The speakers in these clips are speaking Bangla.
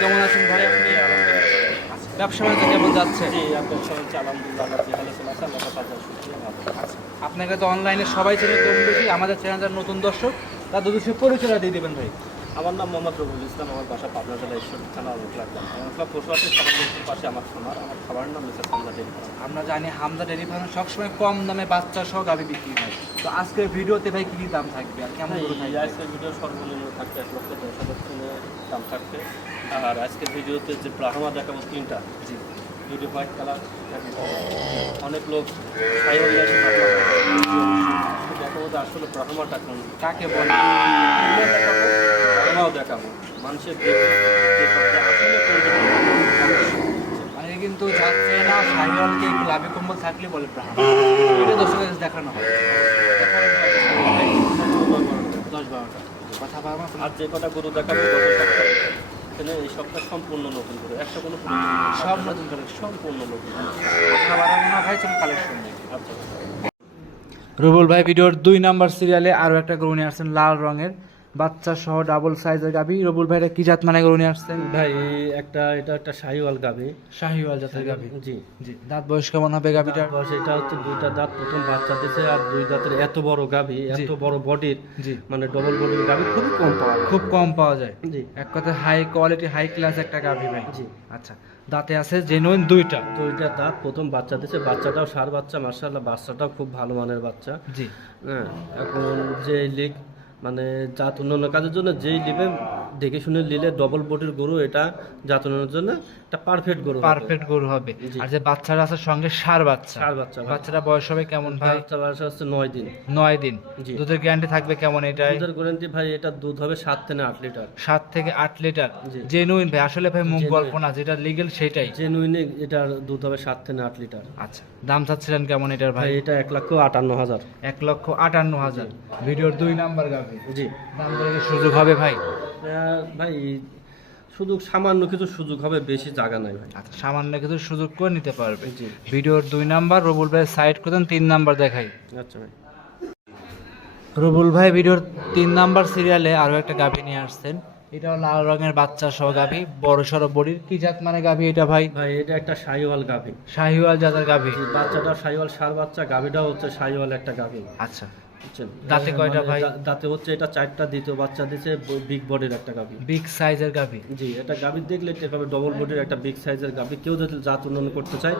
কেমন আছেন ভাই আপনি? ব্যবসা বাণিজ্য কেমন যাচ্ছে? জি আপনার সবাই আলহামদুলিল্লাহ আপনাকে তো অনলাইনে সবাই ছিল কম বেশি আমাদের চ্যানেলের নতুন দর্শক তাদের উদ্দেশ্যে পরিচয় দিয়ে দেবেন ভাই। আমার নাম মোহাম্মদ রবুল ইসলাম আমার বাসা পাবনা জেলা ঈশ্বর থানা রুকলাগ্রাম আমার ক্লাব পশুহাটের খাবার পাশে আমার খামার আমার খাবারের নাম হামজা ডেরি ফার্ম। আমরা জানি হামদা ডেরি ফার্ম সবসময় কম দামে বাচ্চা সহ গাভি বিক্রি হয়। তো আজকের ভিডিওতে ভাই কি দাম থাকবে আর কেমন আজকের ভিডিও সর্বনিম্ন থাকবে এক লক্ষ দশ হাজার দাম থাকবে। আর আজকের ভিডিওতে যে ব্রাহ্মা দেখাবো তিনটা। জি। দুটি হোয়াইট কালার অনেক লোক দেখাবো যে আসলে ব্রাহ্মাটা কোন কাকে বলে? ব্রাহ্মাও দেখাবো। মানুষের দেখে দেখে মানে কিন্তু যাচ্ছে না সাইওয়ালকে একটু লাভে কম্বল থাকলে বলে প্রাণ। এটা দর্শকের কাছে দেখানো হয়। দশ বারোটা কথা বারো আর যে কটা গরু দেখাবো এখানে এই সপ্তাহ সম্পূর্ণ নতুন করে একটা কোনো সব নতুন কালেকশন সম্পূর্ণ নতুন না ভাই চলুন কালেকশন দেখি আচ্ছা। রুবুল ভাই ভিডিওর দুই নাম্বার সিরিয়ালে আরও একটা গরু নিয়ে আসছেন লাল রঙের। বাচ্চা সহ ডাবল সাইজের গাভি। রবুল ভাইরা কি জাত মানে গরু নিয়ে আসছেন? ভাই একটা এটা একটা শাহিওয়াল গাবি শাহিওয়াল জাতের গাভি। জি। জি দাঁত বয়স কেমন হবে গাভিটার? তারপর এটা হচ্ছে দুইটা দাঁত প্রথম বাচ্চা দিছে আর দুই দাঁতের এত বড় গাভি এত বড় বডির জি। মানে ডবল বডির গাভি খুব কম পাওয়া। খুব কম পাওয়া যায়। জি। এক কথায় হাই কোয়ালিটি হাই ক্লাস একটা গাভি ভাই। জি। আচ্ছা দাঁতে আছে জেনুইন দুইটা। দুইটা দাঁত প্রথম বাচ্চা দিছে বাচ্চাটাও সার বাচ্চা মার্শাল্লাহ বাচ্চাটাও খুব ভালো মানের বাচ্চা। জি। হ্যাঁ এখন যে লিগ মানে জাত উন্নয়নের কাজের জন্য যেই লিবে দেখে শুনে নিলে ডবল বডির গরু এটা উন্নয়নের জন্য একটা পারফেক্ট গরু পারফেক্ট গরু হবে। আর যে বাচ্চারা আছে সঙ্গে সার বাচ্চা। সার বাচ্চা। বাচ্চারা বয়স হবে কেমন ভাই? বাচ্চা বয়স হচ্ছে নয় দিন। নয় দিন। দুধের গ্যারান্টি থাকবে কেমন এটা দুধের গ্যারান্টি ভাই এটা দুধ হবে সাত থেকে আট লিটার। সাত থেকে আট লিটার। জেনুইন ভাই আসলে ভাই মুখ। গল্প না যেটা লিগেল সেটাই। জেনুইনে এটার দুধ হবে সাত থেকে আট লিটার। আচ্ছা দাম চাচ্ছিলেন কেমন এটার ভাই? এটা এক লক্ষ আটান্ন হাজার। এক লক্ষ আটান্ন হাজার। ভিডিওর দুই নাম্বার গাভি। জি। দাম সুযোগ হবে ভাই? ভাই সুযোগ সামান্য কিছু সুযোগ হবে বেশি জায়গা নাই ভাই। আচ্ছা সামান্য কিছু সুযোগ করে নিতে পারবে। জি। ভিডিওর দুই নাম্বার রবুল ভাই সাইড করতেন তিন নাম্বার দেখাই। আচ্ছা ভাই। রবুল ভাই ভিডিওর তিন নাম্বার সিরিয়ালে আরও একটা গাভি নিয়ে আসছেন। এটাও লাল রঙের বাচ্চা সহ গাভি বড় সড়ো বডির। কি জাত মানে গাভি এটা ভাই? ভাই এটা একটা সাইওয়াল গাভি। শাহিওয়াল জাতের গাভি। বাচ্চাটা সাইওয়াল সার বাচ্চা গাভিটাও হচ্ছে সাইওয়াল একটা গাভি। আচ্ছা। দাঁতে কয়টা মানে ভাই? দাঁতে হচ্ছে এটা চারটা দ্বিতীয় বাচ্চা দিছে বিগ বডির একটা গাভি। বিগ সাইজের গাভি? জি এটা গাভি দেখলে টের পাবে ডবল বডির একটা বিগ সাইজের গাভি কেউ যদি জাত উন্নয়ন করতে চায়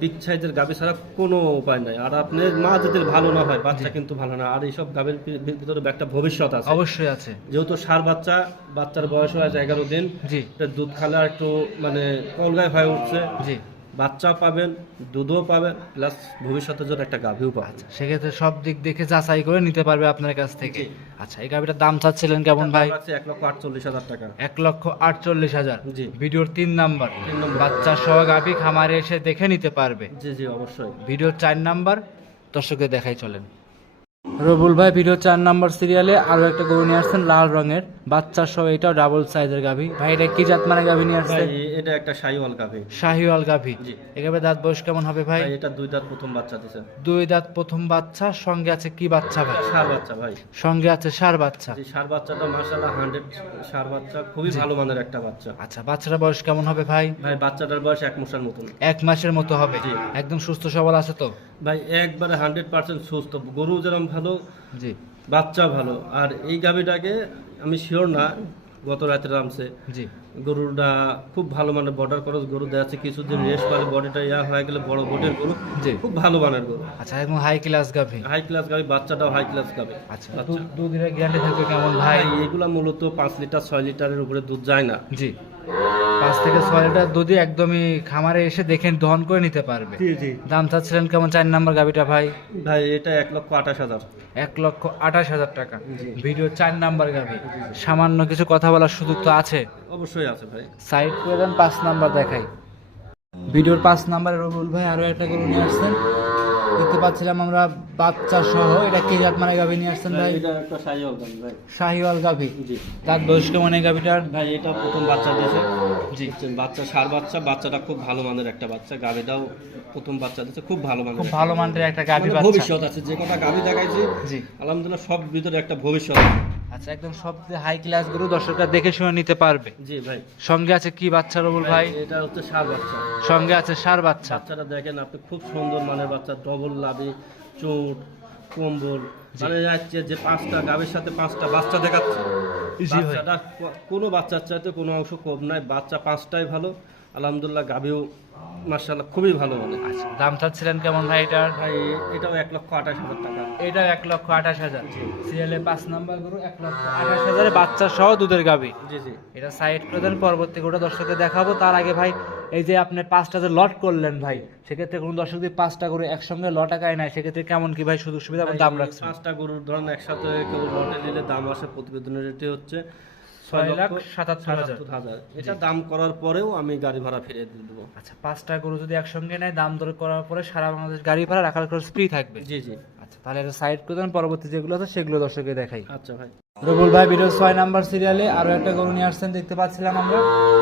বিগ সাইজের গাভি ছাড়া কোনো উপায় নাই। আর আপনার মা যদি ভালো না হয় বাচ্চা কিন্তু ভালো না আর এইসব গাভির ভিতরে একটা ভবিষ্যৎ আছে। অবশ্যই আছে। যেহেতু সার বাচ্চা বাচ্চার বয়স হয়েছে এগারো দিন জি। দুধ খালে আর একটু মানে কলগায় হয়ে উঠছে। জি। বাচ্চা পাবেন দুধও পাবেন প্লাস ভবিষ্যতের জন্য একটা গাভিও পাবেন। সেক্ষেত্রে সব দিক দেখে যাচাই করে নিতে পারবে আপনার কাছ থেকে। আচ্ছা এই গাভিটার দাম চাচ্ছিলেন কেমন ভাই? এক লক্ষ আটচল্লিশ হাজার টাকা। এক লক্ষ আটচল্লিশ হাজার। জি। ভিডিওর তিন নাম্বার। বাচ্চা সহ গাভি খামারে এসে দেখে নিতে পারবে। জি জি অবশ্যই। ভিডিওর চার নাম্বার দর্শকদের দেখাই চলেন। রবুল ভাই ভিডিও চার নাম্বার সিরিয়ালে আরও একটা গরু নিয়ে আসছেন লাল রঙের। বাচ্চা সহ এটাও ডাবল সাইজের গাভি। ভাই এটা কি জাত মানে গাভি নিয়ে ভাই এটা একটা সাইওয়াল গাভি। শাহিওয়াল গাভি। জি। এভাবে দাঁত বয়স কেমন হবে ভাই? ভাই এটা দুই দাঁত প্রথম বাচ্চা দিছে। দুই দাঁত প্রথম বাচ্চা সঙ্গে আছে কি বাচ্চা ভাই? সার বাচ্চা ভাই। সঙ্গে আছে সার বাচ্চা। জি সার বাচ্চাটা মার্শাল্লাহ হান্ড্রেড সার বাচ্চা খুবই ভালো মানের একটা বাচ্চা। আচ্ছা বাচ্চাটার বয়স কেমন হবে ভাই? ভাই বাচ্চাটার বয়স এক মাসের মতন। এক মাসের মতো হবে। একদম সুস্থ সবল আছে তো? ভাই একবারে হান্ড্রেড পার্সেন্ট সুস্থ। গরু যেরকম ভালো জি। বাচ্চা ভালো। আর এই গাভিটাকে আমি শিওর না গত রাতে নামছে। জি। গরুটা খুব ভালো মানের বর্ডার খরচ গরু দেওয়া আছে কিছুদিন রেস্ট পারে বডিটা ইয়া হয়ে গেলে বড় বডির গরু জি। খুব ভালো মানের গরু। আচ্ছা একদম হাই ক্লাস গাভি। হাই ক্লাস গাভি বাচ্চাটাও হাই ক্লাস গাভি। আচ্ছা বাচ্চা। দু- দুধের গ্যারান্টি থাকবে কেমন? ভাই ভাই। এগুলা মূলত পাঁচ লিটার ছয় লিটারের উপরে দুধ যায় না। জি। পাঁচ থেকে ছয় লিটার দুধই একদমই খামারে এসে দেখে দহন করে নিতে পারবে। জি জি। দাম চাচ্ছিলেন কেমন? চার নাম্বার গাভিটা ভাই? ভাই এটা এক লক্ষ আঠাশ হাজার। এক লক্ষ আঠাশ হাজার টাকা। ভিডিও চার নাম্বার গাভি। সামান্য কিছু কথা বলার সুযোগ তো আছে? অবশ্যই আছে ভাই। সাইড করে দেন পাঁচ নাম্বার দেখাই। ভিডিওর পাঁচ নাম্বারে রবুল ভাই আরও একটা গরু নিয়ে আসছেন। দেখতে পাচ্ছিলাম আমরা বাচ্চা সহ এটা কি জাত মানে গাভি নিয়ে আসছেন ভাই এটা একটা শাহিওয়াল গাভি ভাই। শাহিওয়াল গাভি। জি। তার বয়স কেমন এই গাভিটার? ভাই এটা প্রথম বাচ্চা দিয়েছে। জি। বাচ্চা সার বাচ্চা বাচ্চাটা খুব ভালো মানের একটা বাচ্চা। গাভিটাও প্রথম বাচ্চা দিয়েছে খুব ভালো মানের খুব ভালো মানের একটা গাভি মানে বাচ্চা। ভবিষ্যৎ আছে যে কটা গাভি দেখাইছি জি। আলহামদুলিল্লাহ সব ভিতরে একটা ভবিষ্যৎ আছে। আচ্ছা একদম সবচেয়ে হাই ক্লাস গরু দর্শকরা দেখে শুনে নিতে পারবে। জি ভাই। সঙ্গে আছে কি বাচ্চা রবুল ভাই এটা হচ্ছে সার বাচ্চা। সঙ্গে আছে সার বাচ্চা। বাচ্চাটা দেখেন আপনি খুব সুন্দর মানের বাচ্চা ডবল লাভি চোট কম্বল। মানে যাচ্ছে যে পাঁচটা গাবের সাথে পাঁচটা বাচ্চা দেখাচ্ছে। বাচ্চাটা কোনো বাচ্চার চাইতে কোনো অংশ কম নাই বাচ্চা পাঁচটাই ভালো। আলহামদুলিল্লাহ গাবিও মার্শাল্লাহ খুবই ভালো মানে। আচ্ছা দাম চাচ্ছিলেন কেমন ভাই এটার? ভাই এটাও এক লক্ষ আঠাশ হাজার টাকা। এটা এক লক্ষ আঠাশ হাজার। সিরিয়ালে পাঁচ নাম্বার গরু এক লক্ষ আঠাশ হাজারে বাচ্চা সহ দুধের গাবি জি জি। এটা সাইড করে দেন পরবর্তী গোটা দর্শককে দেখাবো। তার আগে ভাই এই যে আপনি পাঁচটা যে লট করলেন ভাই সেক্ষেত্রে কোনো দর্শক যদি পাঁচটা গরু একসঙ্গে লট আকায় নেয় সেক্ষেত্রে কেমন কি ভাই সুযোগ সুবিধা দাম রাখছে পাঁচটা গরুর ধরেন একসাথে কেউ লটে নিলে দাম আসে প্রতিবেদনের রেটে হচ্ছে। ছয় লাখ সাতাত্তর হাজার। সাতাত্তর হাজার। এটা দাম করার পরেও আমি গাড়ি ভাড়া ফিরিয়ে দিয়ে দেবো। আচ্ছা পাঁচটা গরু যদি একসঙ্গে নেয় দাম দর করার পরে সারা বাংলাদেশ গাড়ি ভাড়া রাখার খরচ ফ্রি থাকবে। জি জি। আচ্ছা তাহলে এটা সাইড করে দেন পরবর্তী যেগুলো আছে সেগুলো দর্শককে দেখাই। আচ্ছা ভাই। রবুল ভাই ভিডিও ছয় নাম্বার সিরিয়ালে আরও একটা গরু নিয়ে আসছেন দেখতে পাচ্ছিলাম আমরা।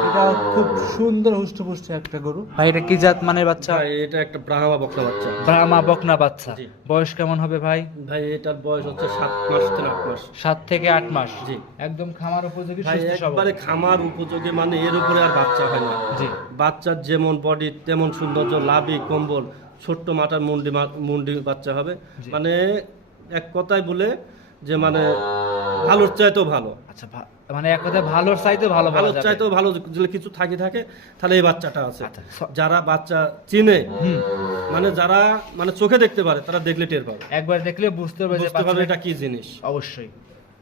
এটা খুব সুন্দর হুষ্টপুষ্ট একটা গরু। ভাই এটা কি জাত বাচ্চা? এটা একটা ব্রাহ্মা বকলা বাচ্চা। ব্রাহ্মা বকনা বাচ্চা। বয়স কেমন হবে ভাই? ভাই এটার বয়স হচ্ছে সাত মাস থেকে আট মাস। সাত থেকে আট মাস। জি। একদম খামার উপযোগী ভাই সুস্থ সবল। একবারে খামার উপযোগী মানে এর উপরে আর বাচ্চা হয় না। জি। বাচ্চার যেমন বডি তেমন সৌন্দর্য লাভি কম্বল। ছোট্ট মাটার মুন্ডি মুন্ডি বাচ্চা হবে। মানে এক কথায় বলে যে মানে ভালোর চাইতেও ভালো। আচ্ছা মানে এক কথায় ভালোর চাইতে ভালো ভালোর চাইতেও ভালো যদি কিছু থাকে থাকে তাহলে এই বাচ্চাটা আছে। আচ্ছা, যারা বাচ্চা চিনে মানে যারা মানে চোখে দেখতে পারে তারা দেখলে টের পাবে। একবার দেখলে বুঝতে পারবে এটা কি জিনিস। অবশ্যই।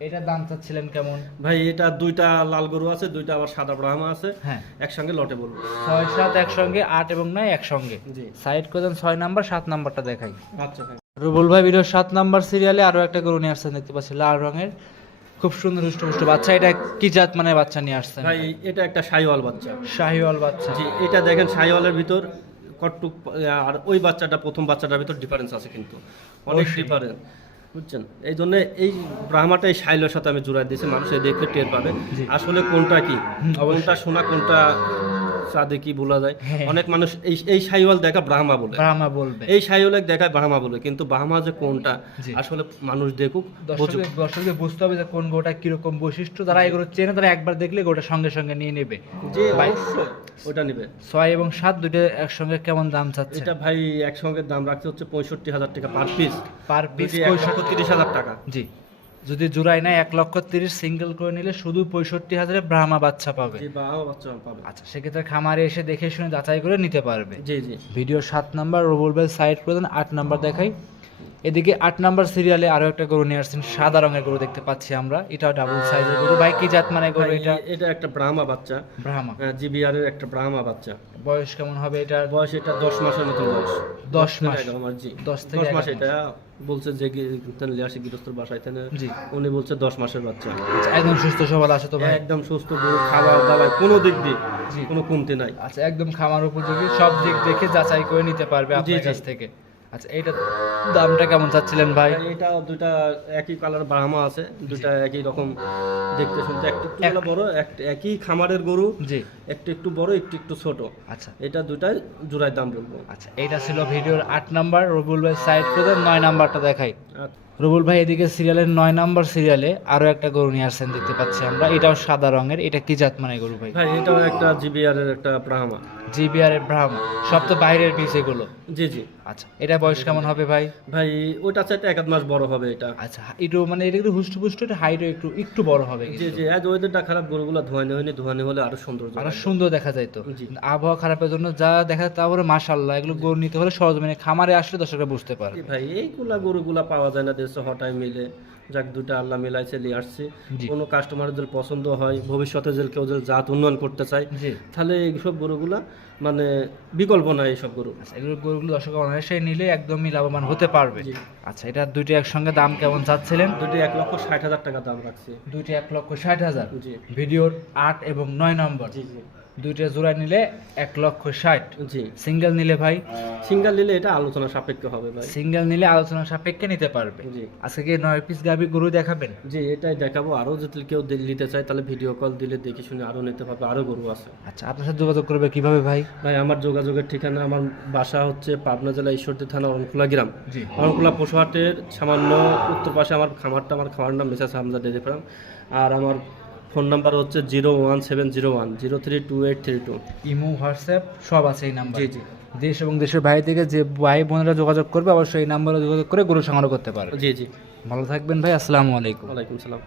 এটার দাম চাচ্ছিলেন কেমন? ভাই এটা দুইটা লাল গরু আছে দুইটা আবার সাদা ব্রাহ্মা আছে। হ্যাঁ। একসঙ্গে লটে বলব। ছয় সাত একসঙ্গে আট এবং নয় একসঙ্গে। জি। সাইড করে ছয় নাম্বার সাত নাম্বারটা দেখাই। আচ্ছা রুবুল ভাই ভিডিও সাত নাম্বার সিরিয়ালে আরও একটা গরু নিয়ে আসছেন দেখতে পাচ্ছি লাল রঙের। খুব সুন্দর হুষ্ট বাচ্চা। এটা কি জাত মানে বাচ্চা নিয়ে আসছেন? ভাই এটা একটা সাইওয়াল বাচ্চা। শাহিওয়াল বাচ্চা। জি এটা দেখেন সাইওয়ালের ভিতর কটটুক আর ওই বাচ্চাটা প্রথম বাচ্চাটার ভিতর ডিফারেন্স আছে কিন্তু। অনেক ডিফারেন্স বুঝছেন? এই জন্য এই ব্রাহ্মাটা এই সাইলের সাথে আমি জোড়া দিয়েছি মানুষ দেখলে টের পাবে। আসলে কোনটা কি? কোনটা শোনা কোনটা? কি বলা যায়। হ্যাঁ। অনেক মানুষ এই এই সাইওয়াল দেখা ব্রাহ্মা বলে। ব্রাহ্মা বলবে। এই সাইওয়াল দেখায় ব্রাহ্মা বলে কিন্তু ব্রাহ্মা যে কোনটা আসলে মানুষ দেখুক বুঝুক বুঝতে হবে যে কোন গোটা কীরকম বৈশিষ্ট্য। যারা এগুলো চেনে তারা একবার দেখলে গোটা সঙ্গে সঙ্গে নিয়ে নেবে। যে ওটা নিবে। ছয় এবং সাত দুটো একসঙ্গে কেমন দাম চাচ্ছে? এটা ভাই একসঙ্গে দাম রাখতে হচ্ছে পঁয়ষট্টি হাজার টাকা পার পিস পার পিস তিরিশ হাজার টাকা। জি। যদি জোড়াই না এক লক্ষ তিরিশ সিঙ্গেল করে নিলে শুধু পঁয়ষট্টি হাজারে ব্রাহ্মা বাচ্চা পাবে। আচ্ছা সেক্ষেত্রে খামারে এসে দেখে শুনে যাচাই করে নিতে পারবে। জি জি। ভিডিও সাত নাম্বার রোবল বেল সাইড করে দেন আট নাম্বার দেখাই। এদিকে আট নাম্বার সিরিয়ালে আরও একটা গরু নিয়ে আসছেন সাদা রঙের গরু দেখতে পাচ্ছি আমরা। এটাও ডাবল সাইজের গরু। ভাই কি জাত মানে গরু এটা? এটা একটা ব্রাহ্মা বাচ্চা। ব্রাহ্মা। জিবিআর এর একটা ব্রাহ্মা বাচ্চা। বয়স কেমন হবে এটার বয়স এটা দশ মাসের মতো বয়স। দশ থেকে মাস। এগারো মাস জি। দশ থেকে দশ মাস এটা বলছে যে লিয়াসি গৃহস্থর বাসায় জি। উনি বলছে দশ মাসের বাচ্চা। আচ্ছা, একদম সুস্থ সবল আছে তো ভাই? একদম সুস্থ গরু খাবার দাবার কোনো দিক দিয়ে জি। কোনো কমতি নাই। আচ্ছা একদম খামার উপযোগী সব দিক দেখে যাচাই করে নিতে পারবে আপনার। কাছ থেকে। আচ্ছা এইটা দামটা কেমন চাচ্ছিলেন ভাই? এটা দুইটা একই কালার ব্রাহ্মা আছে দুইটা একই রকম দেখতে শুনতে। একটু একটু বড় একটা একই খামারের গরু জি। একটু একটু বড় একটু একটু ছোট। আচ্ছা। এটা দুটাই জোড়ায় দাম বলব। আচ্ছা এইটা ছিল ভিডিওর আট নাম্বার রবুল ভাই সাইড করে নয় নাম্বারটা দেখাই। আচ্ছা। রবুল ভাই এদিকে সিরিয়ালের নয় নাম্বার সিরিয়ালে আরও একটা গরু নিয়ে আসছেন দেখতে পাচ্ছি আমরা। এটাও সাদা রঙের এটা কি জাত মানে গরু ভাই? ভাই এটাও একটা জিবিআর এর একটা ব্রাহ্মা ব্রাহ্মা সব তো বাইরের এগুলো। জি জি। আচ্ছা এটা বয়স কেমন হবে ভাই? ভাই চাইতে এক মাস বড় হবে এটা। আচ্ছা একটু মানে এটা একটু এটা হাইটও একটু একটু বড় হবে জি। জি আজ ওয়েদারটা খারাপ গরুগুলো ধোয়ানি হয়নি ধোয়ানি হলে আরও সুন্দর আরও সুন্দর দেখা যায় তো আবহাওয়া খারাপের জন্য যা দেখা যায় তারপরে মাশাল্লাহ এগুলো গরু নিতে হলে সহজ মানে খামারে আসলে দর্শকরা বুঝতে পারে ভাই এইগুলা গরুগুলা পাওয়া যায় না দেশে হঠাৎ মিলে। যাক দুটা আল্লাহ মিলাইছে নিয়ে আসছে। কোনো কাস্টমারের যদি পছন্দ হয় ভবিষ্যতে যদি কেউ যদি জাত উন্নয়ন করতে চায় তাহলে এইসব গরুগুলা মানে বিকল্প নাই এইসব গরু। আচ্ছা এগুলো গরুগুলো দর্শক অনায়াসে নিলে একদমই লাভবান হতে পারবে। আচ্ছা এটা দুইটা একসঙ্গে দাম কেমন চাচ্ছিলেন? দুটি এক লক্ষ ষাট হাজার টাকা দাম রাখছি। দুইটা এক লক্ষ ষাট হাজার। ভিডিওর আট এবং নয় নম্বর। জি জি। দুইটা জোড়া নিলে এক লক্ষ ষাট। জি। সিঙ্গেল নিলে ভাই সিঙ্গেল নিলে এটা আলোচনা সাপেক্ষ হবে ভাই। সিঙ্গেল নিলে আলোচনা সাপেক্ষে নিতে পারবে। জি। আজকে কি নয় পিস গাভি গরু দেখাবেন? জি এটাই দেখাবো। আরও যদি কেউ নিতে চায় তাহলে ভিডিও কল দিলে দেখে শুনে আরও নিতে পারবে। আরও গরু আছে। আচ্ছা আপনার সাথে যোগাযোগ করবে কীভাবে ভাই? ভাই আমার যোগাযোগের ঠিকানা আমার বাসা হচ্ছে পাবনা জেলা ঈশ্বরদী থানা অরণখোলা গ্রাম। জি। অরণখোলা পশুহাটের সামান্য উত্তর পাশে আমার খামারটা আমার খামার নাম মেসাজ হামজা ডেরি ফার্ম। আর আমার ফোন নাম্বার হচ্ছে zero one seven zero one zero three two eight three two. Imo WhatsApp সব আছে এই নাম্বার। জি জি। দেশ এবং দেশের বাইরে থেকে যে ভাই বোনেরা যোগাযোগ করবে অবশ্যই এই নাম্বারে যোগাযোগ করে গরু সংগ্রহ করতে পারবে। জি জি। ভালো থাকবেন ভাই আসসালামু আলাইকুম। ওয়ালাইকুম সালাম।